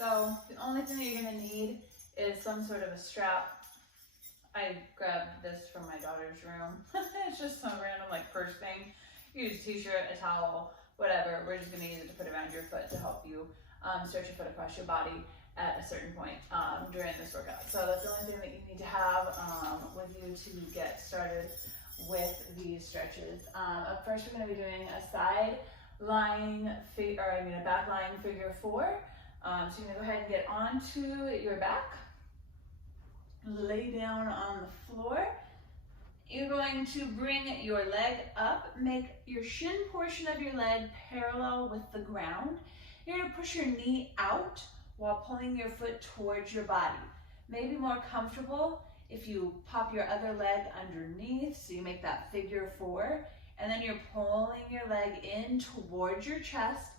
So the only thing that you're gonna need is some sort of a strap. I grabbed this from my daughter's room. It's just some random like purse thing. You use a t-shirt, a towel, whatever. We're just gonna use it to put around your foot to help you stretch your foot across your body at a certain point during this workout. So that's the only thing that you need to have with you to get started with these stretches. Up first, we're gonna be doing a side lying figure, or a back lying figure 4. So you're gonna go ahead and get onto your back, lay down on the floor. You're going to bring your leg up, make your shin portion of your leg parallel with the ground. You're gonna push your knee out while pulling your foot towards your body. Maybe more comfortable if you pop your other leg underneath, so you make that figure 4, and then you're pulling your leg in towards your chest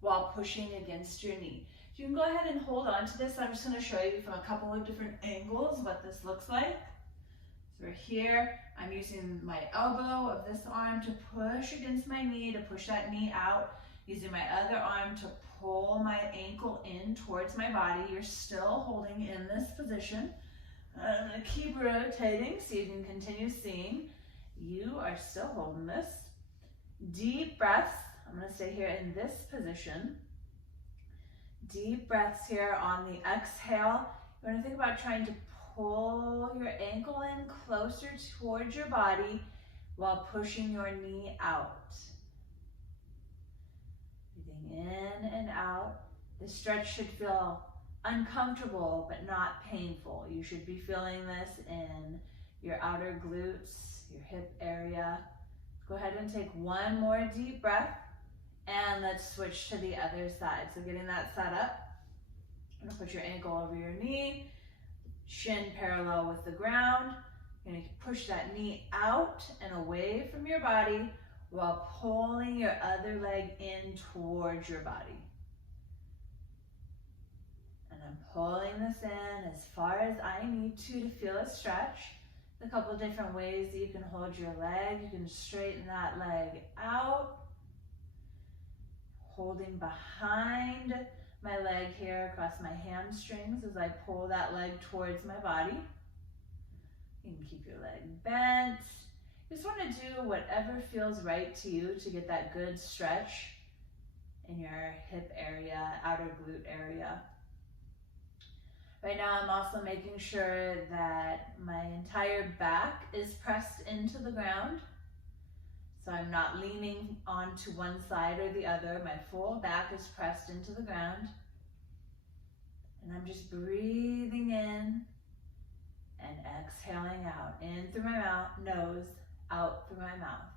while pushing against your knee. You can go ahead and hold on to this. I'm just going to show you from a couple of different angles what this looks like. So we're here. I'm using my elbow of this arm to push against my knee, to push that knee out. Using my other arm to pull my ankle in towards my body. You're still holding in this position. I'm going to keep rotating so you can continue seeing. You are still holding this. Deep breaths. I'm going to stay here in this position. Deep breaths here on the exhale. You're going to think about trying to pull your ankle in closer towards your body while pushing your knee out. Breathing in and out. The stretch should feel uncomfortable but not painful. You should be feeling this in your outer glutes, your hip area. Go ahead and take one more deep breath. And let's switch to the other side. So getting that set up, you're gonna put your ankle over your knee, shin parallel with the ground. You're gonna push that knee out and away from your body while pulling your other leg in towards your body. And I'm pulling this in as far as I need to feel a stretch. A couple of different ways that you can hold your leg. You can straighten that leg out. Holding behind my leg here across my hamstrings as I pull that leg towards my body. You can keep your leg bent. You just want to do whatever feels right to you to get that good stretch in your hip area, outer glute area. Right now I'm also making sure that my entire back is pressed into the ground. So I'm not leaning onto one side or the other. My full back is pressed into the ground. And I'm just breathing in and exhaling out. In through my mouth, nose, out through my mouth.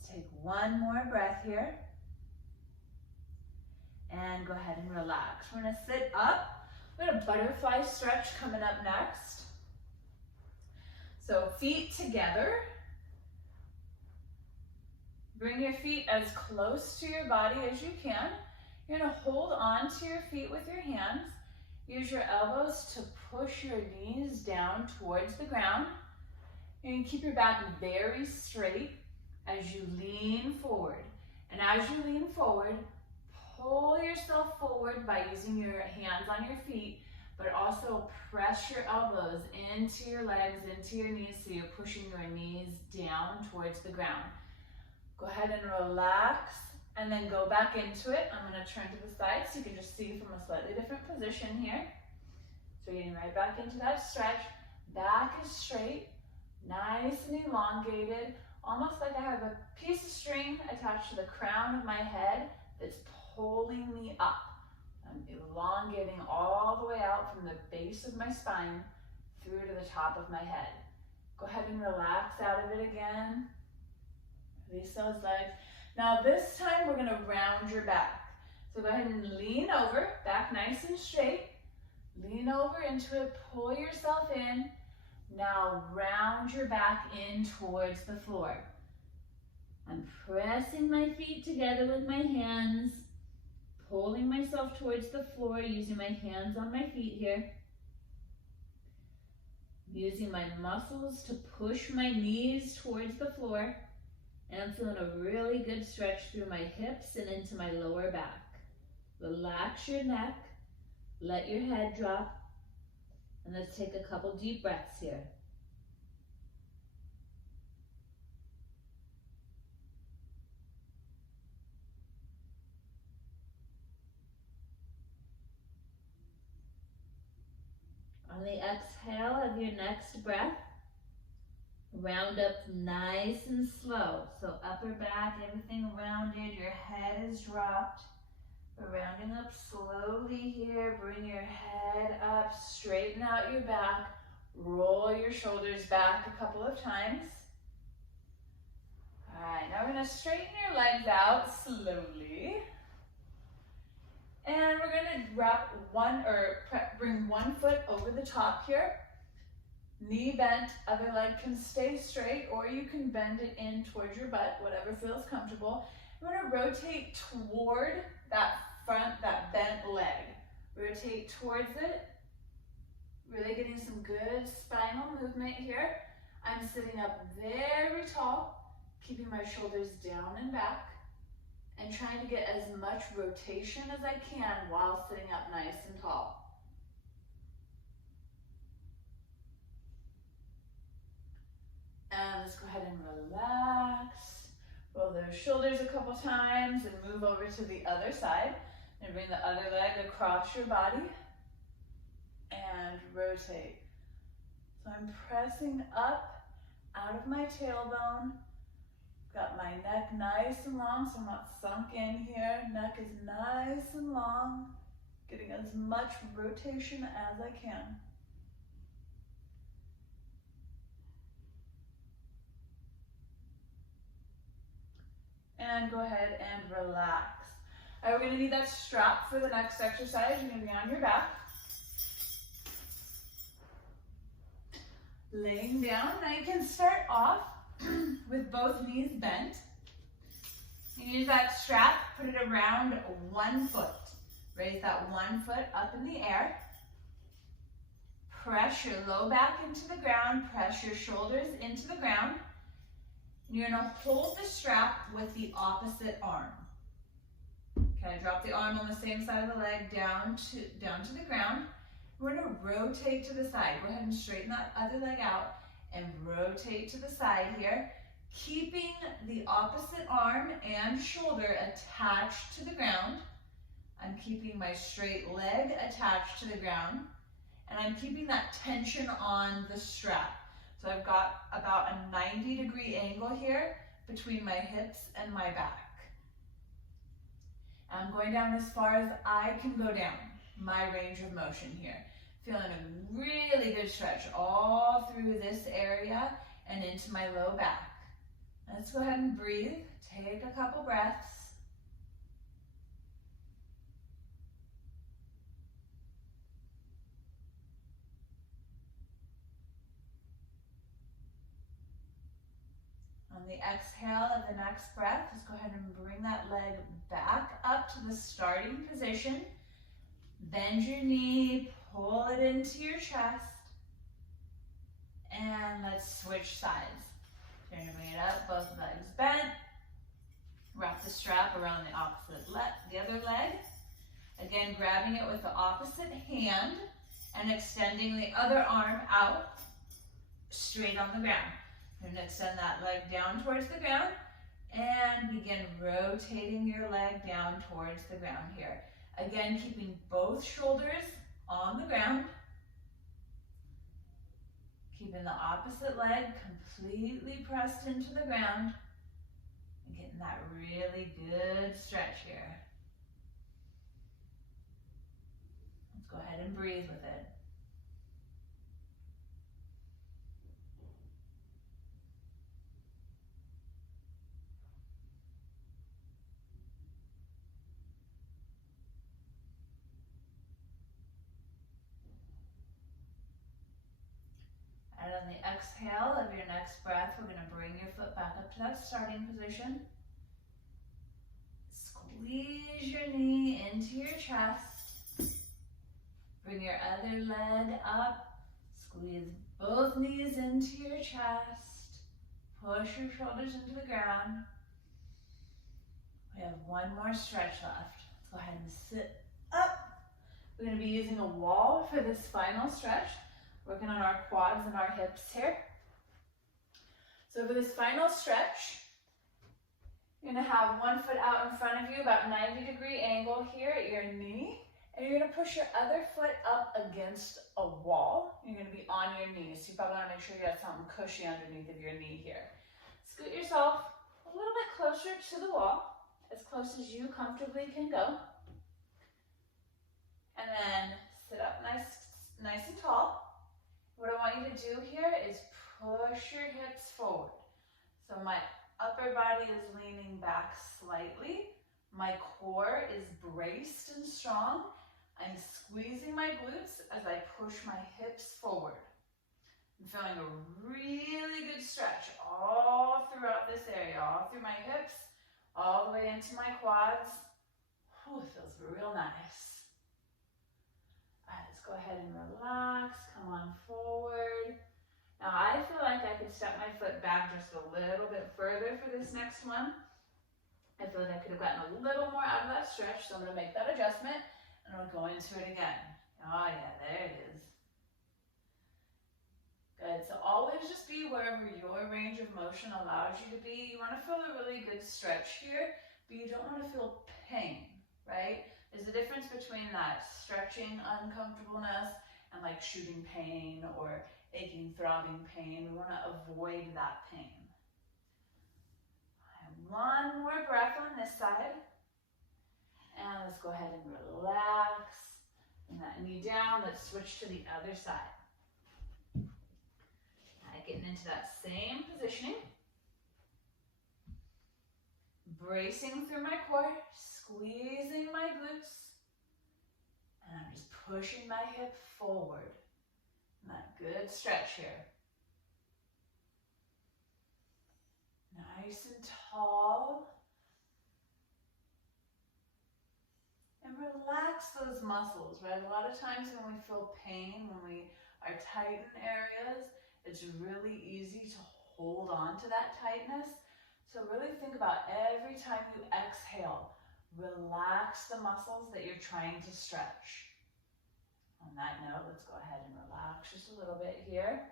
Let's take one more breath here. And go ahead and relax. We're gonna sit up. We got a butterfly stretch coming up next. So feet together. Bring your feet as close to your body as you can. You're gonna hold on to your feet with your hands. Use your elbows to push your knees down towards the ground. You're gonna keep your back very straight as you lean forward. And as you lean forward, pull yourself forward by using your hands on your feet, but also press your elbows into your legs, into your knees, so you're pushing your knees down towards the ground. Go ahead and relax, and then go back into it. I'm gonna turn to the side so you can just see from a slightly different position here. So you're getting right back into that stretch. Back is straight, nice and elongated, almost like I have a piece of string attached to the crown of my head that's pulling me up. I'm elongating all the way out from the base of my spine through to the top of my head. Go ahead and relax out of it again. Release those legs. Now this time we're gonna round your back. So go ahead and lean over, back nice and straight. Lean over into it, pull yourself in. Now round your back in towards the floor. I'm pressing my feet together with my hands, pulling myself towards the floor, using my hands on my feet here. Using my muscles to push my knees towards the floor. And I'm feeling a really good stretch through my hips and into my lower back. Relax your neck, let your head drop, and let's take a couple deep breaths here. On the exhale of your next breath, round up nice and slow. So upper back, everything rounded, your head is dropped. We're rounding up slowly here. Bring your head up, straighten out your back, roll your shoulders back a couple of times. All right, now we're gonna straighten your legs out slowly. And we're gonna wrap bring one foot over the top here. Knee bent, other leg can stay straight, or you can bend it in towards your butt, whatever feels comfortable. We're gonna rotate toward that bent leg. Rotate towards it. Really getting some good spinal movement here. I'm sitting up very tall, keeping my shoulders down and back, and trying to get as much rotation as I can while sitting up nice and tall. And let's go ahead and relax. Roll those shoulders a couple times and move over to the other side. And bring the other leg across your body and rotate. So I'm pressing up out of my tailbone. Got my neck nice and long, so I'm not sunk in here. Neck is nice and long. Getting as much rotation as I can. And go ahead and relax. All right, we're gonna need that strap for the next exercise. You're gonna be on your back. Laying down. Now you can start off with both knees bent. You use that strap, put it around 1 foot. Raise that 1 foot up in the air. Press your low back into the ground, press your shoulders into the ground. You're gonna hold the strap with the opposite arm. Okay, drop the arm on the same side of the leg down to the ground. We're gonna rotate to the side. Go ahead and straighten that other leg out and rotate to the side here, keeping the opposite arm and shoulder attached to the ground. I'm keeping my straight leg attached to the ground, and I'm keeping that tension on the strap. So I've got about a 90-degree angle here between my hips and my back. I'm going down as far as I can go down, my range of motion here. Feeling a really good stretch all through this area and into my low back. Let's go ahead and breathe. Take a couple breaths. On the exhale of the next breath, let's go ahead and bring that leg back up to the starting position. Bend your knee, pull it into your chest, and let's switch sides. You're gonna bring it up, both legs bent. Wrap the strap around the other leg. Again, grabbing it with the opposite hand and extending the other arm out straight on the ground. You're gonna extend that leg down towards the ground and begin rotating your leg down towards the ground here. Again, keeping both shoulders on the ground. Keeping the opposite leg completely pressed into the ground and getting that really good stretch here. Let's go ahead and breathe with it. And on the exhale of your next breath, we're going to bring your foot back up to that starting position. Squeeze your knee into your chest. Bring your other leg up. Squeeze both knees into your chest. Push your shoulders into the ground. We have one more stretch left. Let's go ahead and sit up. We're going to be using a wall for this final stretch, working on our quads and our hips here. So for this final stretch, you're going to have one foot out in front of you, about 90-degree angle here at your knee, and you're going to push your other foot up against a wall. You're going to be on your knees, so you probably want to make sure you have something cushy underneath of your knee here. Scoot yourself a little bit closer to the wall, as close as you comfortably can go. And then sit up nice and tall. What I want you to do here is push your hips forward. So my upper body is leaning back slightly. My core is braced and strong. I'm squeezing my glutes as I push my hips forward. I'm feeling a really good stretch all throughout this area, all through my hips, all the way into my quads. Oh, it feels real nice. All right, let's go ahead and relax. Come on forward. Now I feel like I could step my foot back just a little bit further for this next one. I feel like I could have gotten a little more out of that stretch, so I'm going to make that adjustment and I'm going to go into it again. Oh yeah, there it is. Good, so always just be wherever your range of motion allows you to be. You want to feel a really good stretch here, but you don't want to feel pain, right? There's a difference between that stretching uncomfortableness and like shooting pain or aching, throbbing pain. We want to avoid that pain. One more breath on this side. And let's go ahead and relax. Bring that knee down. Let's switch to the other side. Getting into that same positioning. Bracing through my core, squeezing my glutes, and I'm just pushing my hip forward. And that good stretch here. Nice and tall. And relax those muscles, right? A lot of times when we feel pain, when we are tight in areas, it's really easy to hold on to that tightness. So really think about every time you exhale, relax the muscles that you're trying to stretch. On that note, let's go ahead and relax just a little bit here.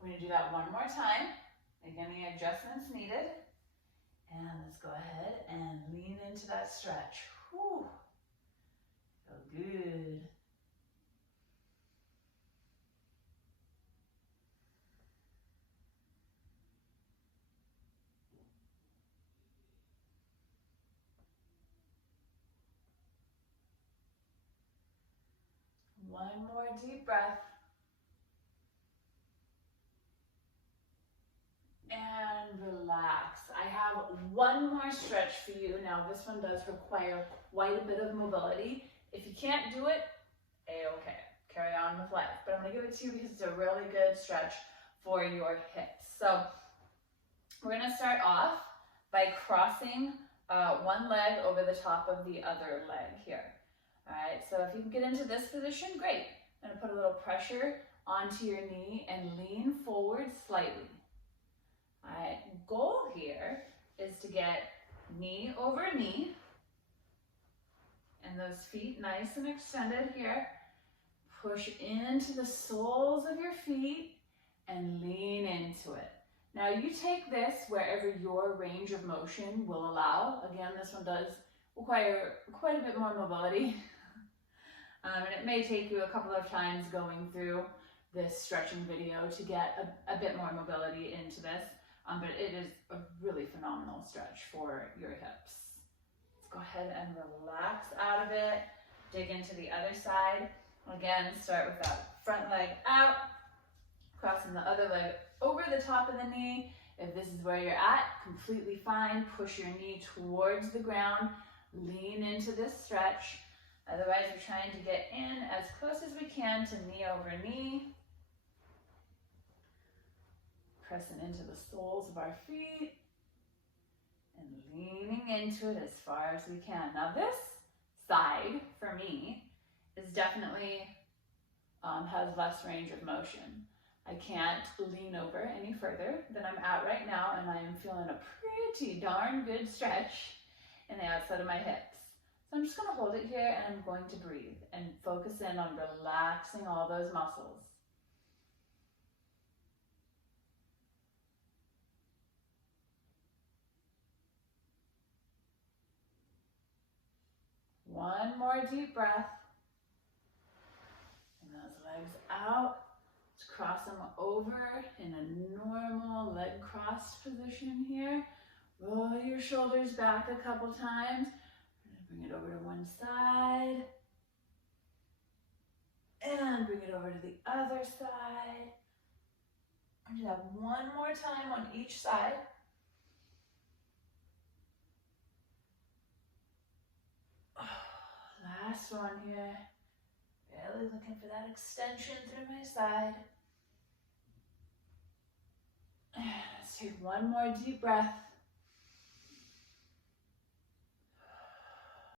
We're going to do that one more time. Make any adjustments needed. And let's go ahead and lean into that stretch. Whew. Feel good. One more deep breath. And relax. I have one more stretch for you. Now this one does require quite a bit of mobility. If you can't do it, A-okay. Carry on with life. But I'm going to give it to you because it's a really good stretch for your hips. So we're going to start off by crossing one leg over the top of the other leg here. All right, so if you can get into this position, great. I'm going to put a little pressure onto your knee and lean forward slightly. All right, goal here is to get knee over knee and those feet nice and extended here. Push into the soles of your feet and lean into it. Now you take this wherever your range of motion will allow. Again, this one does require quite a bit more mobility. And it may take you a couple of times going through this stretching video to get a bit more mobility into this. But it is a really phenomenal stretch for your hips. Let's go ahead and relax out of it. Dig into the other side. Again, start with that front leg out, crossing the other leg over the top of the knee. If this is where you're at, completely fine. Push your knee towards the ground. Lean into this stretch. Otherwise, we're trying to get in as close as we can to knee over knee. Pressing into the soles of our feet and leaning into it as far as we can. Now this side, for me, is definitely has less range of motion. I can't lean over any further than I'm at right now, and I am feeling a pretty darn good stretch and the outside of my hips. So I'm just going to hold it here and I'm going to breathe and focus in on relaxing all those muscles. One more deep breath. And those legs out. Let's cross them over in a normal leg crossed position here. Roll your shoulders back a couple times. Bring it over to one side. And bring it over to the other side. And do that one more time on each side. Last one here. Really looking for that extension through my side. Let's take one more deep breath.